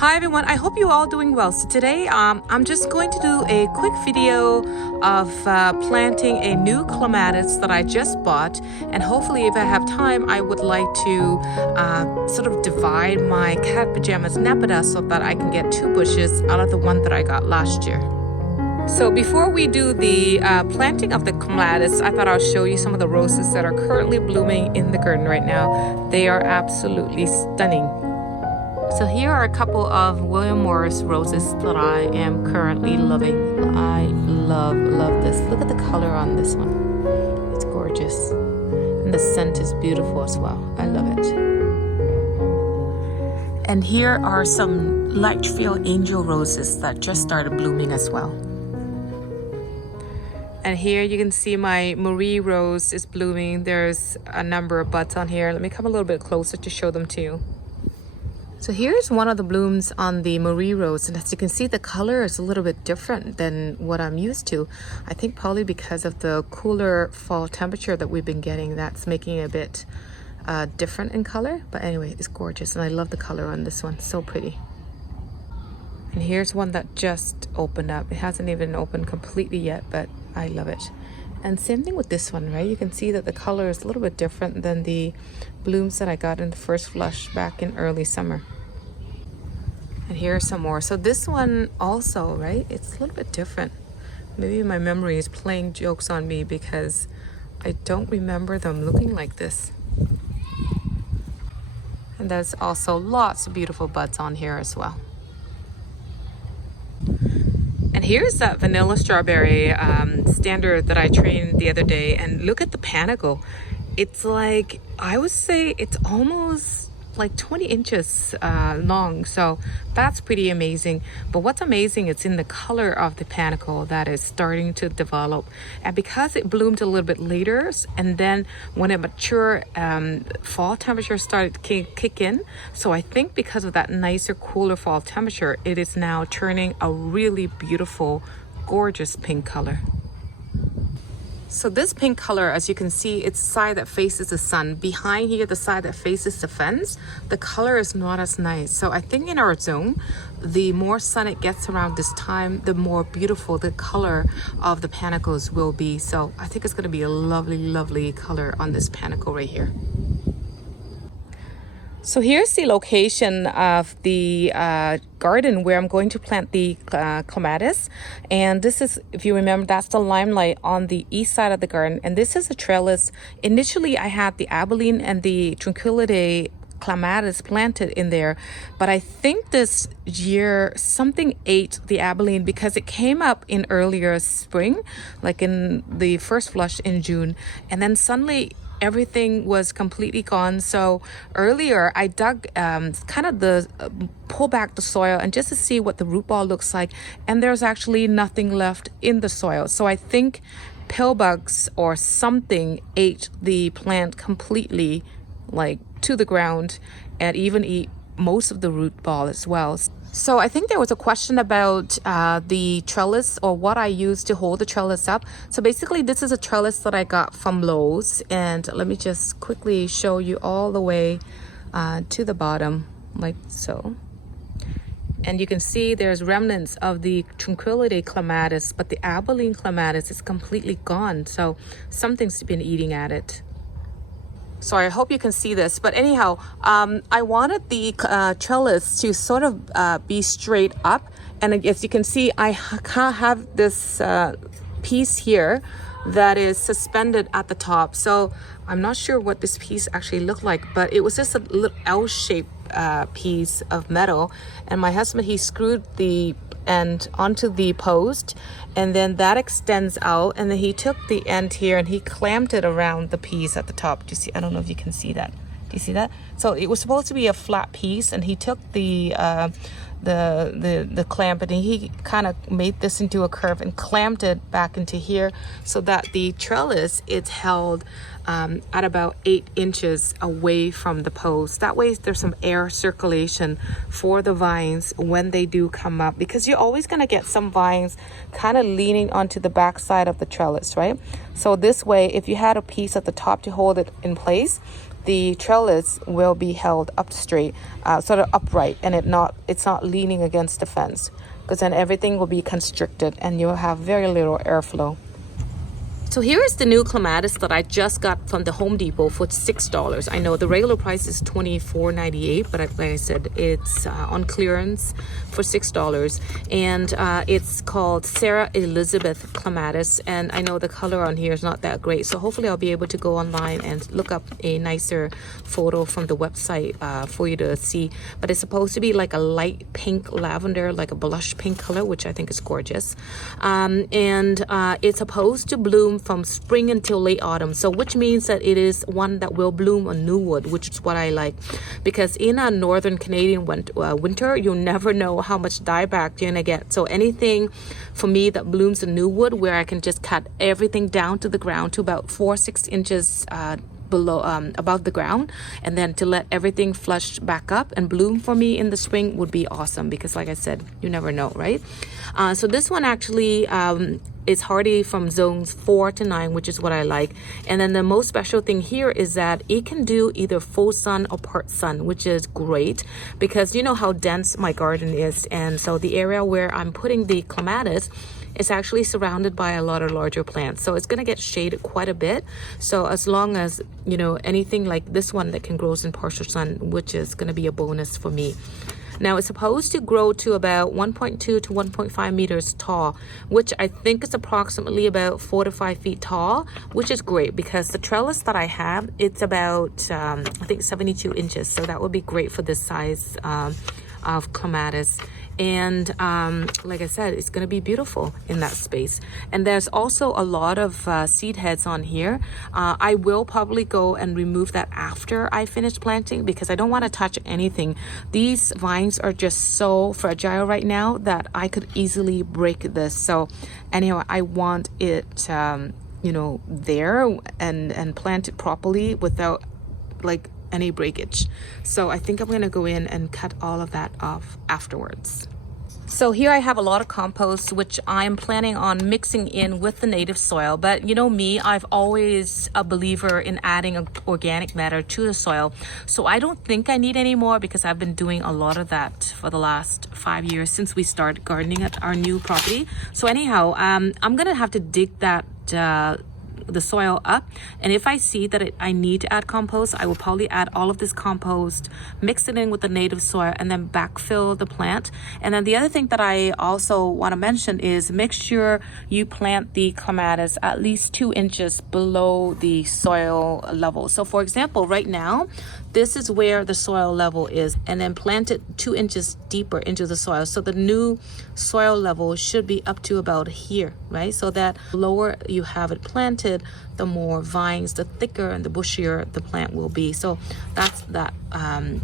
Hi everyone, I hope you're all doing well. So today I'm just going to do a quick video of planting a new clematis that I just bought, and hopefully if I have time I would like to sort of divide my Pajamas Nepeta so that I can get 2 bushes out of the one that I got last year. So before we do the planting of the clematis, I thought I'll show you some of the roses that are currently blooming in the garden right now. They are absolutely stunning. So here are a couple of William Morris roses that I am currently loving. I love this. Look at the color on this one. It's gorgeous. And the scent is beautiful as well. I love it. And here are some Litchfield angel roses that just started blooming as well. And here you can see my Marie rose is blooming. There's a number of buds on here. Let me come a little bit closer to show them to you. So here's one of the blooms on the Marie rose, and as you can see the color is a little bit different than what I'm used to. I think probably because of the cooler fall temperature that we've been getting, that's making it a bit different in color. But anyway, it's gorgeous and I love the color on this one, so pretty. And here's one that just opened up. It hasn't even opened completely yet, but I love it. And same thing with this one, right? You can see that the color is a little bit different than the blooms that I got in the first flush back in early summer. And here are some more. So this one also, right? It's a little bit different. Maybe my memory is playing jokes on me because I don't remember them looking like this. And there's also lots of beautiful buds on here as well. And here's that vanilla strawberry standard that I trained the other day, and look at the panicle. It's like, I would say it's almost like 20 inches long, so that's pretty amazing. But what's amazing, it's in the color of the panicle that is starting to develop, and because it bloomed a little bit later, and then when it matured, fall temperature started to kick in. So I think because of that nicer, cooler fall temperature, it is now turning a really beautiful, gorgeous pink color. So this pink color, as you can see, it's the side that faces the sun. Behind here, the side that faces the fence, the color is not as nice. So I think in our zone, the more sun it gets around this time, the more beautiful the color of the panicles will be. So I think it's going to be a lovely, lovely color on this panicle right here. So here's the location of the garden where I'm going to plant the clematis. And this is, if you remember, that's the limelight on the east side of the garden. And this is a trellis. Initially, I had the Abilene and the Tranquility clematis planted in there, but I think this year something ate the Abilene because it came up in earlier spring, like in the first flush in June, and then suddenly everything was completely gone. So earlier I dug kind of pull back the soil and just to see what the root ball looks like, and there's actually nothing left in the soil. So I think pill bugs or something ate the plant completely, like to the ground, and even eat most of the root ball as well. So I think there was a question about the trellis, or what I use to hold the trellis up. So basically this is a trellis that I got from Lowe's, and let me just quickly show you all the way to the bottom, like so. And you can see there's remnants of the Tranquility Clematis, but the Abilene Clematis is completely gone. So something's been eating at it. So I hope you can see this, but anyhow, I wanted the trellis to sort of be straight up, and as you can see, I have this piece here that is suspended at the top. So I'm not sure what this piece actually looked like, but it was just a little L-shaped piece of metal, and my husband, he screwed the end onto the post, and then that extends out, and then he took the end here and he clamped it around the piece at the top. Do you see? I don't know if you can see that. Do you see that? So it was supposed to be a flat piece, and he took the clamp and he kind of made this into a curve and clamped it back into here, so that the trellis is held at about 8 inches away from the post. That way there's some air circulation for the vines when they do come up, because you're always going to get some vines kind of leaning onto the back side of the trellis, right? So this way, if you had a piece at the top to hold it in place, the trellis will be held up straight, sort of upright, and it's not leaning against the fence, because then everything will be constricted and you'll have very little airflow. So here is the new clematis that I just got from the Home Depot for $6. I know the regular price is $24.98, but like I said, it's on clearance for $6. And it's called Sarah Elizabeth Clematis. And I know the color on here is not that great. So hopefully I'll be able to go online and look up a nicer photo from the website for you to see. But it's supposed to be like a light pink lavender, like a blush pink color, which I think is gorgeous. And it's supposed to bloom from spring until late autumn, so which means that it is one that will bloom on new wood, which is what I like, because in a northern Canadian winter, you'll never know how much dieback you're gonna get. So anything for me that blooms on new wood, where I can just cut everything down to the ground to about 4-6 inches below above the ground, and then to let everything flush back up and bloom for me in the spring would be awesome, because like I said, you never know, right? So this one actually is hardy from zones 4 to 9, which is what I like. And then the most special thing here is that it can do either full sun or part sun, which is great, because you know how dense my garden is. And so the area where I'm putting the clematis is actually surrounded by a lot of larger plants, so it's going to get shaded quite a bit. So as long as, you know, anything like this one that can grow in partial sun, which is going to be a bonus for me. Now it's supposed to grow to about 1.2 to 1.5 meters tall, which I think is approximately about 4 to 5 feet tall, which is great, because the trellis that I have, it's about I think 72 inches, so that would be great for this size of clematis. And like I said, it's going to be beautiful in that space. And there's also a lot of seed heads on here. I will probably go and remove that after I finish planting, because I don't want to touch anything. These vines are just so fragile right now that I could easily break this. So anyhow, I want it you know, there and plant it properly without like any breakage. So I think I'm going to go in and cut all of that off afterwards. So here I have a lot of compost, which I'm planning on mixing in with the native soil. But you know me, I've always a believer in adding organic matter to the soil. So I don't think I need any more, because I've been doing a lot of that for the last 5 years since we started gardening at our new property. So anyhow, I'm going to have to dig that the soil up, and if I see that I need to add compost, I will probably add all of this compost, mix it in with the native soil, and then backfill the plant. And then the other thing that I also want to mention is make sure you plant the clematis at least 2 inches below the soil level. So for example, right now this is where the soil level is, and then plant it 2 inches deeper into the soil. So the new soil level should be up to about here, right? So that lower you have it planted, the more vines, the thicker and the bushier the plant will be. So that's that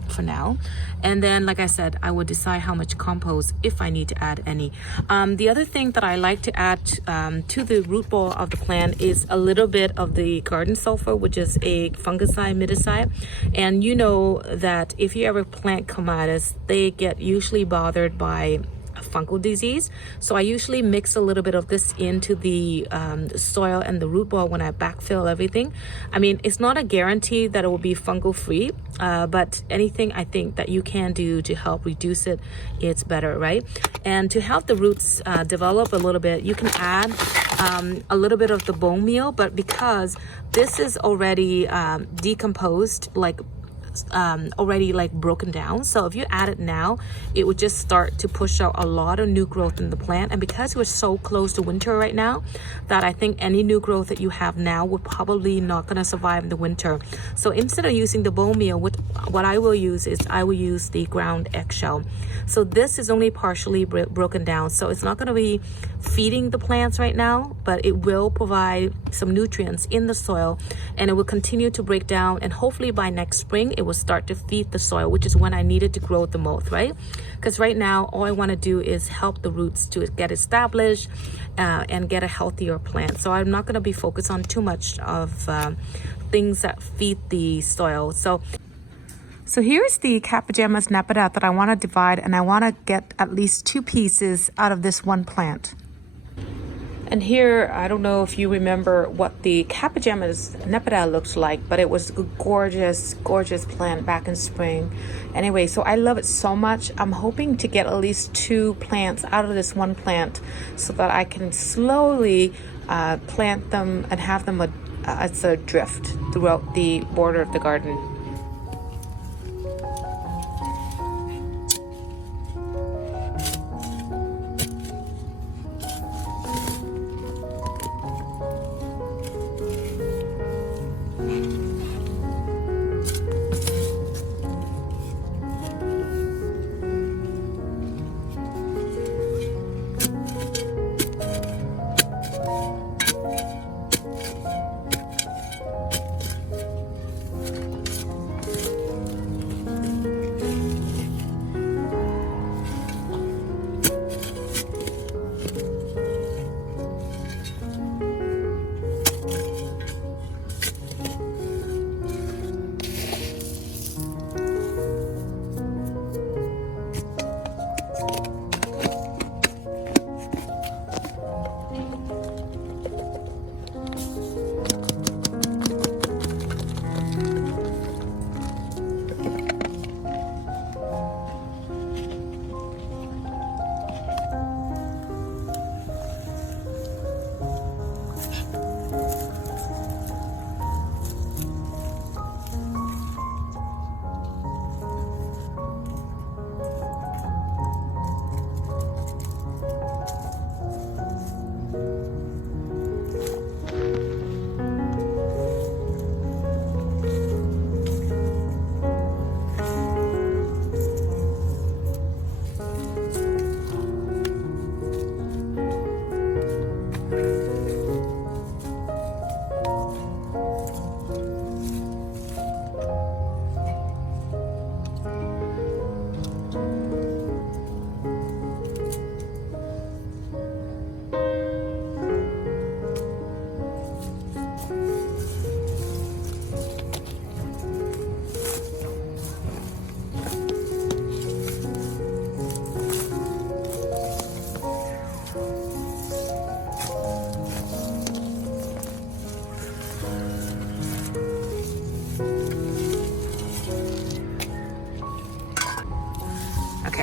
for now. And then, like I said, I will decide how much compost, if I need to add any. The other thing that I like to add to the root ball of the plant is a little bit of the garden sulfur, which is a fungicide, miticide. And you know that if you ever plant clematis, they get usually bothered by fungal disease. So I usually mix a little bit of this into the soil and the root ball when I backfill everything. I mean, it's not a guarantee that it will be fungal free, but anything I think that you can do to help reduce it, it's better, right? And to help the roots develop a little bit, you can add a little bit of the bone meal, but because this is already decomposed, like already like broken down, so if you add it now, it would just start to push out a lot of new growth in the plant. And because we're so close to winter right now, that I think any new growth that you have now would probably not going to survive in the winter. So instead of using the bone meal, what I will use is I will use the ground eggshell. So this is only partially broken down, so it's not going to be feeding the plants right now, but it will provide some nutrients in the soil, and it will continue to break down, and hopefully by next spring it will start to feed the soil, which is when I need it to grow the most, right? Because right now all I want to do is help the roots to get established and get a healthier plant. So I'm not going to be focused on too much of things that feed the soil. So here's the Pajamas Nepeta that I want to divide, and I want to get at least 2 pieces out of this one plant. And here, I don't know if you remember what the Pajamas Nepeta looks like, but it was a gorgeous, gorgeous plant back in spring. Anyway, so I love it so much. I'm hoping to get at least 2 plants out of this one plant so that I can slowly plant them and have them as a drift throughout the border of the garden.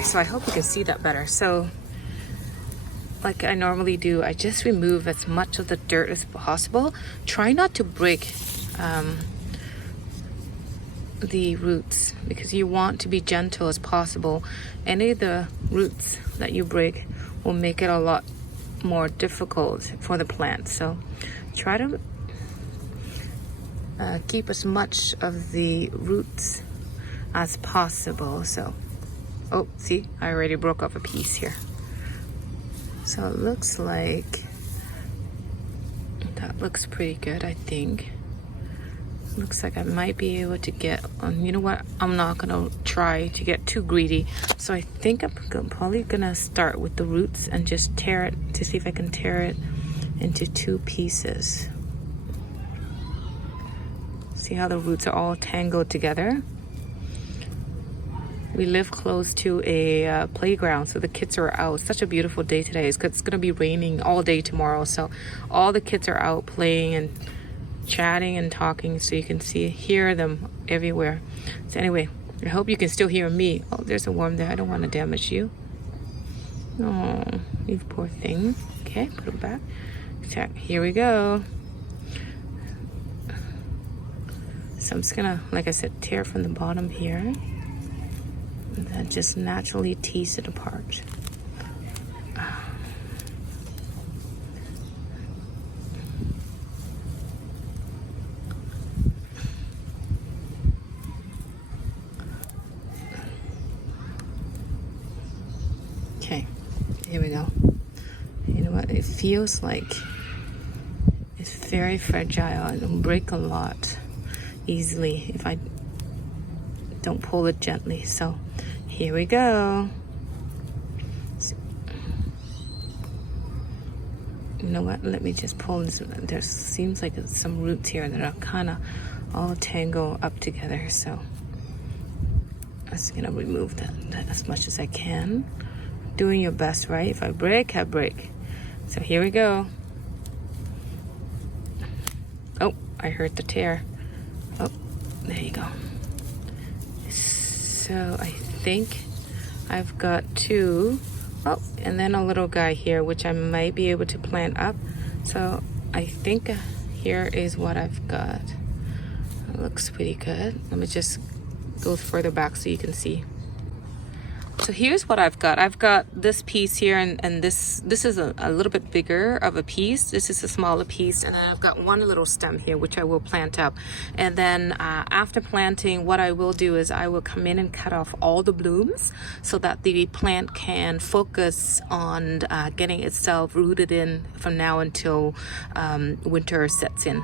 So I hope you can see that better. So like I normally do, I just remove as much of the dirt as possible. Try not to break the roots because you want to be gentle as possible. Any of the roots that you break will make it a lot more difficult for the plant. So try to keep as much of the roots as possible. So oh, see, I already broke off a piece here. So it looks like that looks pretty good, I think. Looks like I might be able to get on. You know what? I'm not gonna try to get too greedy. So I think I'm probably gonna start with the roots and just tear it to see if I can tear it into 2 pieces. See how the roots are all tangled together? We live close to a playground, so the kids are out. It's such a beautiful day today. It's gonna be raining all day tomorrow, so all the kids are out playing and chatting and talking, so you can hear them everywhere. So anyway, I hope you can still hear me. Oh, there's a worm there. I don't want to damage you. Oh, you poor thing. Okay, put it back. Check. Here we go. So I'm just gonna, like I said, tear from the bottom here. And then just naturally tease it apart. Okay, here we go. You know what? It feels like it's very fragile. It'll break a lot easily if I don't pull it gently. So here we go. You know what? Let me just pull this. There seems like some roots here that are kind of all tangled up together. So I'm just gonna remove that as much as I can. Doing your best, right? If I break, I break. So here we go. I heard the tear. Oh, there you go. So I think I've got two. Oh, and then a little guy here, which I might be able to plant up. So I think here is what I've got. It looks pretty good. Let me just go further back so you can see. So here's what I've got. I've got this piece here, and this is a little bit bigger of a piece. This is a smaller piece, and then I've got one little stem here, which I will plant up. And then after planting, what I will do is I will come in and cut off all the blooms so that the plant can focus on getting itself rooted in from now until winter sets in.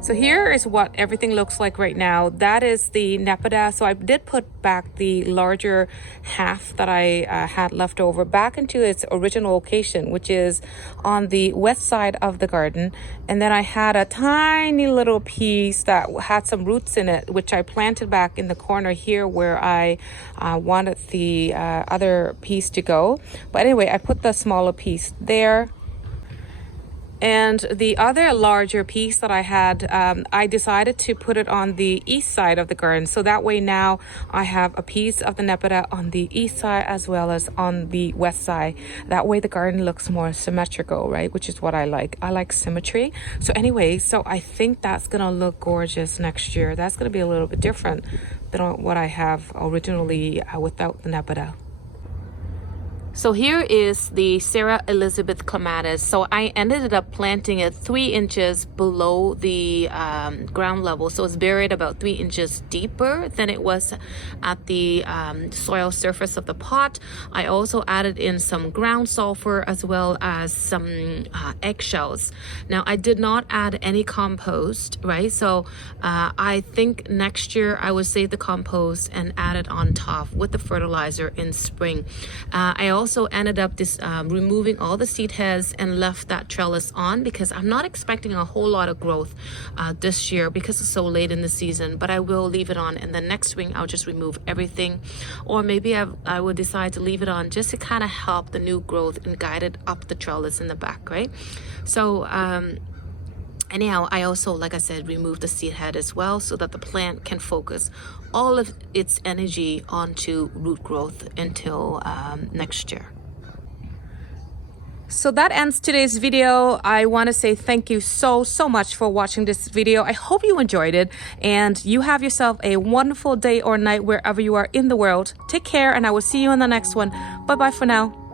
So here is what everything looks like right now. That is the Nepeta. So I did put back the larger half that I had left over back into its original location, which is on the west side of the garden. And then I had a tiny little piece that had some roots in it, which I planted back in the corner here where I wanted the other piece to go. But anyway, I put the smaller piece there. And the other larger piece that I had, I decided to put it on the east side of the garden. So that way now I have a piece of the Nepeta on the east side as well as on the west side. That way the garden looks more symmetrical, right? Which is what I like. I like symmetry. So anyway, so I think that's going to look gorgeous next year. That's going to be a little bit different than what I have originally without the Nepeta. So here is the Sarah Elizabeth Clematis. So I ended up planting it 3 inches below the ground level. So it's buried about 3 inches deeper than it was at the soil surface of the pot. I also added in some ground sulfur as well as some eggshells. Now I did not add any compost, right? So I think next year I would save the compost and add it on top with the fertilizer in spring. I also ended up removing all the seed heads and left that trellis on because I'm not expecting a whole lot of growth this year because it's so late in the season, but I will leave it on, and then next spring I'll just remove everything, or maybe I would decide to leave it on just to kind of help the new growth and guide it up the trellis in the back, right? So anyhow, I also, like I said, removed the seed head as well so that the plant can focus all of its energy onto root growth until next year. So that ends today's video. I want to say thank you so much for watching this video. I hope you enjoyed it, and you have yourself a wonderful day or night wherever you are in the world. Take care, and I will see you in the next one. Bye bye for now.